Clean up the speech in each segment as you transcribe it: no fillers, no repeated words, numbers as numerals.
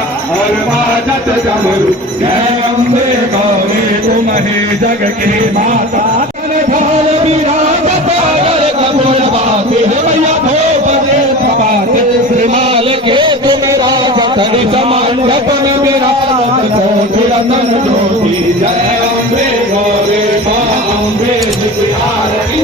बाजा और बाजत डमरू। जय अम्बे गौरी तुम ही जग की माता। भाल विराजत अगर कमल बाते भैया भोपदे प्रभाते। हिमाल के तुम राजत मंडप में विराजत ज्योति रतन ज्योति। जय अम्बे गौरी माँ अम्बे आरती।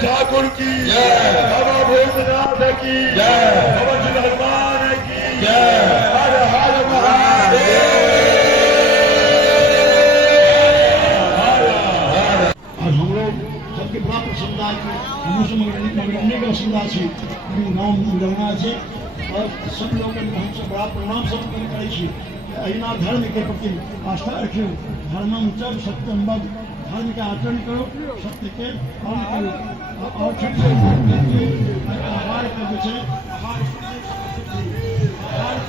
ठाकुर की जय, बाबा भूतनाथ की जय, बाबा जी हनुमान की जय, हर हर महादेव। आज हम लोग सबके बड़ा प्रसन्नता है, मगरन्ने का समुदाय से नाम गणना है और सब लोग हमसे बड़ा प्रणाम सब करे अहिना धर्म के प्रति आस्था रखियो। धर्म जब सत्यम बद, धर्म के आचरण करो, सत्य के पालन करो और आहार का विषय आहार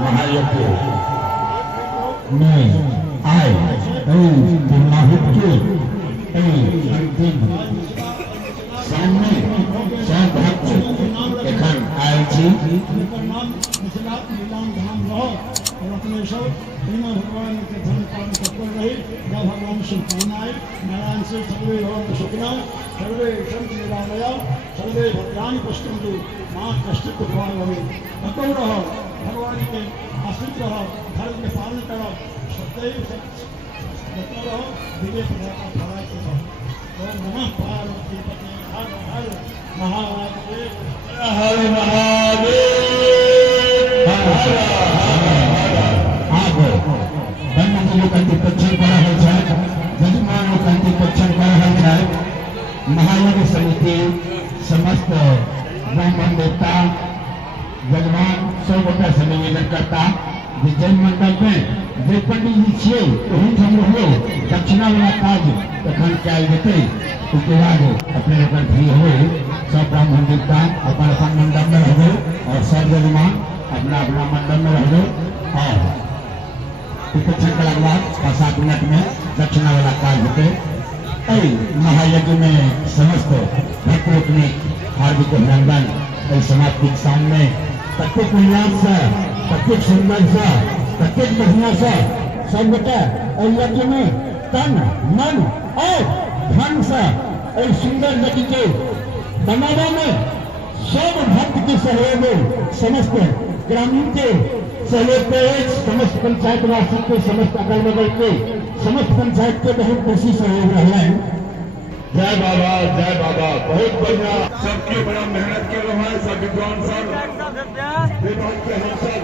महायज्ञ में आए पुरोहित के अंतिम सामने सब भक्त एखन आयल छी और अपने सब बिना भगवान के धर्म पालन करते रही। जब भगवान शुभकामनाएं नारायण से सर्वे भवन्तु सुखिनः सर्वे सन्तु निरामया सर्वे भद्राणि पश्यन्तु मां कश्चित् दुःखं भवेत्। भक्तौ रहो, भगवान के आश्रित रहो, धर्म के पालन करो, सदैव भक्तौ रहो, विजय प्रदा का फल रहो। ओम नमः पार्वती पते हर हर महादेव हर महादेव आप बन्ना लोकांचे परीक्षण करा है जजमान लोकांचे परीक्षण करा है महायज्ञ समिति समस्त ब्राह्मण देवता जजमान सब गोटा से निवेदन करता जे जैन मंडल में जे पंडित जी छे वही हम लोग दक्षिणा वाला काज तखन कल जेते उसके बाद अपने लोग फ्री हुए सब ब्राह्मण देवता अपन अपन मंडल में रह गए और सब जजमान अपना अपना मंडल में रह गए और परीक्षण के बाद 5-7 मिनट में दक्षिणा वाला काज होते महायज्ञ में समस्त भक्तों ने हार्दिक अभिनंदन समाप्ति सामने प्रत्येक उल्लास से प्रत्येक सुंदर से प्रत्येक बढ़िया से सब बेटा यज्ञ में तन मन और धन से सुंदर यज्ञ के बनाने में सब भक्त के सहयोग समस्त ग्रामीण के सहयोग पे समस्त पंचायत वासी के समस्त अगल बगल के समस्त पंचायत के बहुत खुशी सहयोग रहे हैं। जय बाबा बहुत बढ़िया सबके बड़ा मेहनत के रहा है सब विद्वान सब विभाग के हम सब